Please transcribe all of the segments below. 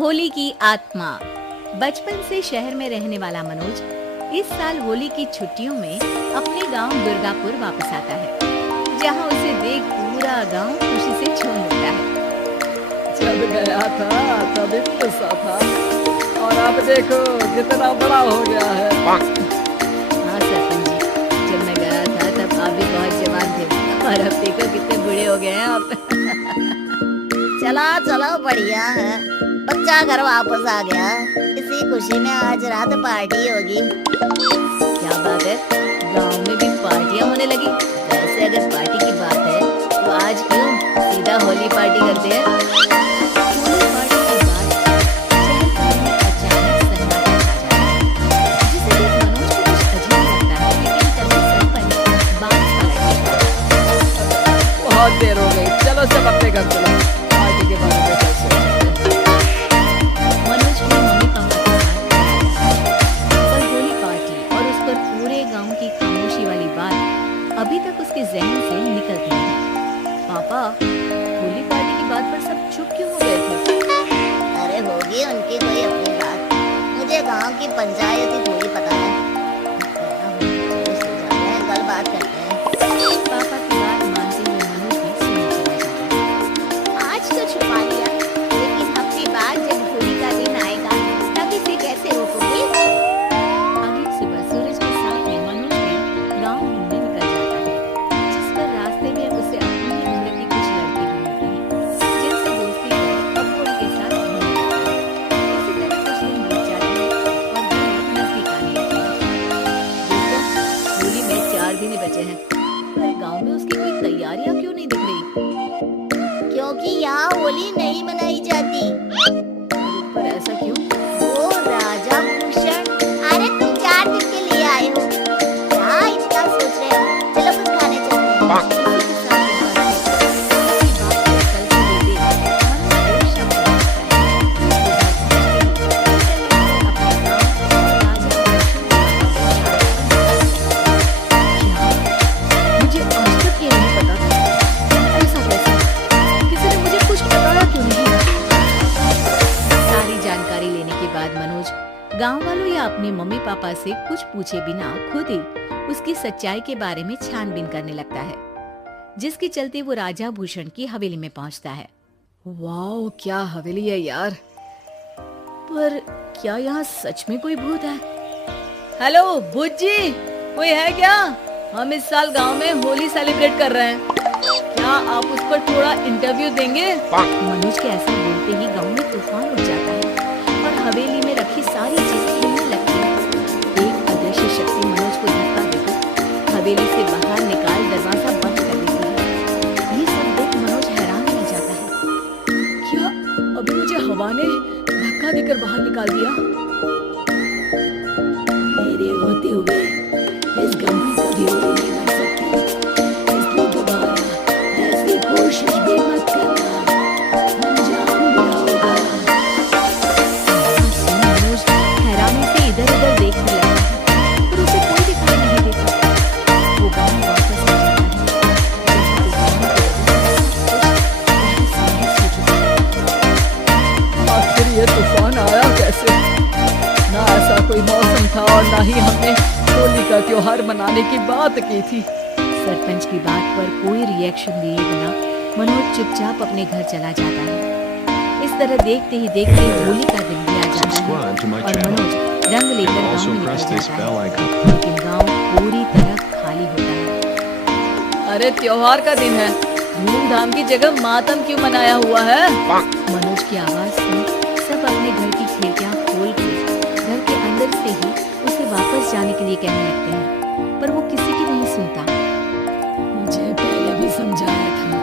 होली की आत्मा। बचपन से शहर में रहने वाला मनोज इस साल होली की छुट्टियों में अपने गांव दुर्गापुर वापस आता है, जहां उसे देख पूरा गांव खुशी से झूम उठता है। जब गया था तब इतना सा था और अब देखो कितना बड़ा हो गया है। हाँ सरपंच जी, जब मैं गया था तब आप भी बहुत जवान थे और अब देखो कितने बूढ़े हो गए हैं आप। चला चलो बढ़िया है, बच्चा घर वापस आ गया। इसी खुशी में आज रात पार्टी होगी। क्या बात है, गांव में भी पार्टियां होने लगी। वैसे अगर पार्टी की बात है तो आज क्यों सीधा होली पार्टी करते हैं। होली पार्टी के बाद चहल-पहल में अचानक सन्नाटा छा जाता है, जिसे देख मनोज को कुछ अजीब लगता है, लेकिन तभी सरपंच बात पलट देता है। बहुत देर हो गई, चलो सब अपने घर चलो, पार्टी के बारे में कल सोचते हैं। मनोज के मम्मी-पापा के साथ पर होली पार्टी और उस पर पूरे गांव की खामोशी वाली बात अभी तक उसके जहन से निकलती नहीं। पापा, होली पार्टी की बात पर सब चुप क्यों हो गए थे? अरे होगी उनकी कोई अपनी बात। मुझे गांव की पंचायत ही थोड़ी पता है। चलो सो जाते हैं, कल बात करते हैं। पापा की बात मानते हुए मनोज भी सोने चला जाता है। आज तो छुपा लिया, लेकिन हफ्ते बाद जब होली का दिन आएगा तब इसे कैसे रोकोगे? अगली सुबह सूरज के साथ में मनोज भी गांव घूमने निकल जाता है, जिस पर रास्ते में उसे अपनी ही उम्र की कुछ लड़की भी मिलती है, जिनसे दोस्ती कर अब वो उनके साथ घूमने लगता है। इसी तरह कुछ दिन बीत जाते हैं और होली नजदीक आने लगती है। दोस्तों, होली में 4 दिन ही बचे हैं, पर गांव में उसकी कोई तैयारियां क्यों नहीं दिख रही? क्योंकि यहाँ होली नहीं मनाई जाती। पर ऐसा क्यों? वो राजा भूषण, अरे तुम 4 दिन के लिए आए हो, क्या इतना सोच रहे हो? चलो कुछ खाने चलते हैं। इसी के साथ ये बात है। इसी बात को कल से लेके मनोज को शक हो जाता है। अपने गांव और राजा मुझे आज तक ये नहीं पता था। ऐसा कैसे? किसी ने मुझे कुछ बताया क्यों नहीं? सारी जानकारी लेने के बाद मनोज गांव वालों या अपने मम्मी पापा से कुछ पूछे बिना खुद ही उसकी सच्चाई के बारे में छानबीन करने लगता है, जिसके चलते वो राजा भूषण की हवेली में पहुंचता है। वाओ, क्या हवेली है यार। पर क्या यहाँ सच में कोई भूत है? हेलो भूत जी, कोई है क्या? हम इस साल गांव में होली सेलिब्रेट कर रहे हैं, क्या आप उस पर थोड़ा इंटरव्यू देंगे? मनोज के ऐसे बोलते ही गांव में तूफान उठ जाता है और हवेली में रखी सारी चीजें हिलने लगती हैं। एक अदृश्य शक्ति मनोज को धक्का देकर हवेली से बाहर निकाल दरवाजा बंद कर देती है। ये सब देख मनोज हैरान रह जाता है। क्या अभी मुझे हवा ने धक्का देकर बाहर निकाल दिया? मेरे होते हुए इस गांव में कभी होली नहीं बन सकती, इसलिए दोबारा ऐसी कोशिश भी मत करना, अंजाम बुरा होगा। मनोज हैरानी से इधर-उधर देखने लगता है, पर उसे कोई दिखाई नहीं देता। वो गांव वापस आ जाता है, जहाँ आखिर ये तूफान आया कैसे? ना ऐसा कोई मौसम था और ना ही हमने होली का त्योहार मनाने की बात की थी। सरपंच की बात पर कोई रिएक्शन दिए बिना मनोज चुपचाप अपने घर चला जाता है। इस तरह देखते ही देखते होली का दिन भी आ जाता है और मनोज रंग लेकर गांव में निकल जाता है, लेकिन गांव पूरी तरह खाली होता है। अरे त्योहार का दिन है, धूमधाम की जगह मातम क्यों मनाया हुआ है? मनोज की आवाज सुन सब अपने घर की खिड़कियां खोल के घर के अंदर से ही उसे वापस जाने के लिए कहने लगते हैं, पर वो किसी की नहीं सुनता। मुझे पहले भी समझाया था,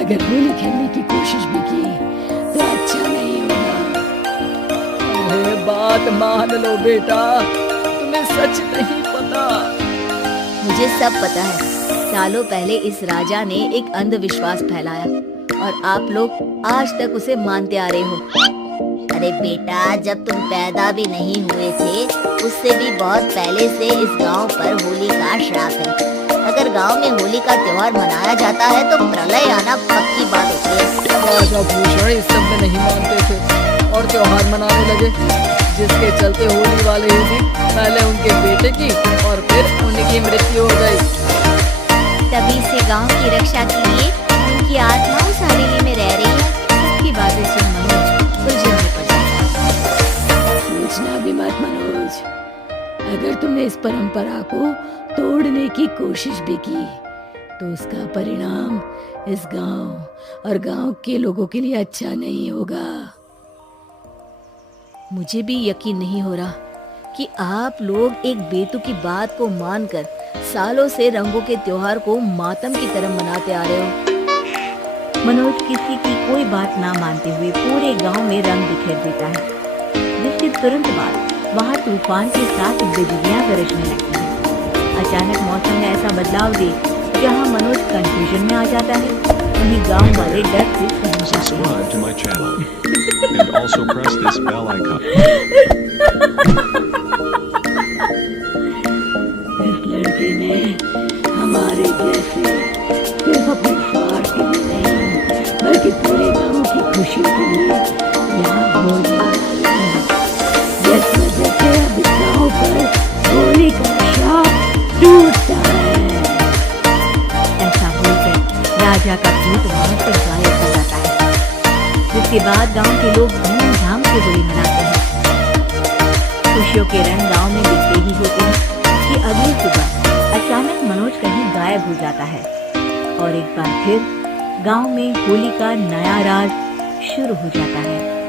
अगर होली खेलने की कोशिश भी की तो अच्छा नहीं होगा। अरे बात मान लो बेटा, तुम्हें सच नहीं पता। मुझे सब पता है। सालों पहले इस राजा ने एक अंधविश्वास फैलाया और आप लोग आज तक उसे मानते आ रहे हो। अरे बेटा, जब तुम पैदा भी नहीं हुए थे उससे भी बहुत पहले से इस गांव पर होली का श्राप है। अगर गांव में होली का त्योहार मनाया जाता है तो प्रलय आना पक्की बात होती है। राजा भूषण इस सब में नहीं मानते थे और और त्योहार मनाने लगे, जिसके चलते होली वाले ही दिन पहले उनके बेटे की और फिर उनकी मृत्यु हो गई। तभी से गांव की रक्षा के लिए उनकी आत्मा उस हवेली में रह रही है। सबकी बातें सुन मनोज उलझन में पड़ जाता है। सोचना भी मत मनोज, अगर तुमने इस परंपरा को तोड़ने की कोशिश भी की तो उसका परिणाम इस गांव और गांव के लोगों के लिए अच्छा नहीं होगा। मुझे भी यकीन नहीं हो रहा कि आप लोग एक बेतुकी बात को मानकर सालों से रंगों के त्योहार को मातम की तरह मनाते आ रहे हो। मनोज किसी की कोई बात ना मानते हुए पूरे गांव में रंग बिखेर देता है, जिसके तुरंत बाद वहां तूफान के साथ बिजलियां गरजने लगती हैं। अचानक मौसम में ऐसा बदलाव देख जहां मनोज कंफ्यूजन में आ जाता है, वहीं गांव वाले डर से सहम जाते हैं। Subscribe to my channel and also press this bell icon. इस लड़के ने हमारे जैसे सिर्फ अपने स्वार्थ के लिए नहीं बल्कि पूरे गांव की खुशी के लिए यहाँ होली मनाई है। जिस वजह से अब इस गांव पर होली का शाप टूटता है। ऐसा होकर राजा का भूत वहां से गायब हो जाता है, जिसके बाद गांव के लोग धूमधाम से होली मनाते हैं। खुशियों के रंग गांव में बिखरे ही होते हैं कि अगली सुबह अचानक मनोज कहीं गायब हो जाता है और एक बार फिर गांव में होली का नया राज शुरू हो जाता है।